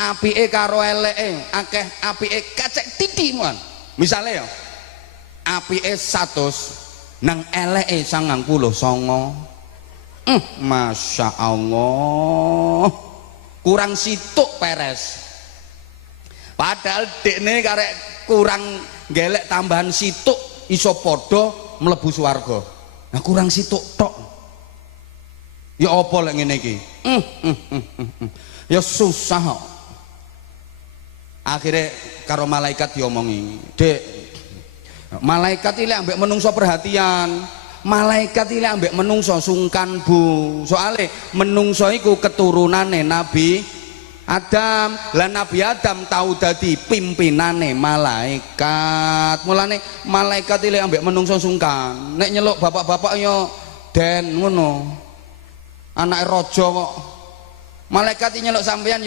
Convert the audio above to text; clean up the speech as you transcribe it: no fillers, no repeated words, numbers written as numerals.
apike karo eleke akeh apike kacek titik mon. Misale ya apike 100 nang eleke 99. Masya Allah kurang situk peres. Padahal dekne karek kurang gelek tambahan situk iso padha mlebu swarga. Nah kurang situk tok. Ya apa lek ngene iki? Ya susah kok. Akhirnya karo malaikat diomongi, Dek, malaikat ini ambek menungso perhatian, malaikat ini ambek menungso sungkan bu, soalnya menungso iku keturunane Nabi Adam, lah Nabi Adam tahu dadi pimpinane malaikat, mulane malaikat ini ambek menungso sungkan, nek nyeluk bapak-bapak yo den ngono, anak rojo kok, malaikat ini nyeluk sampeyan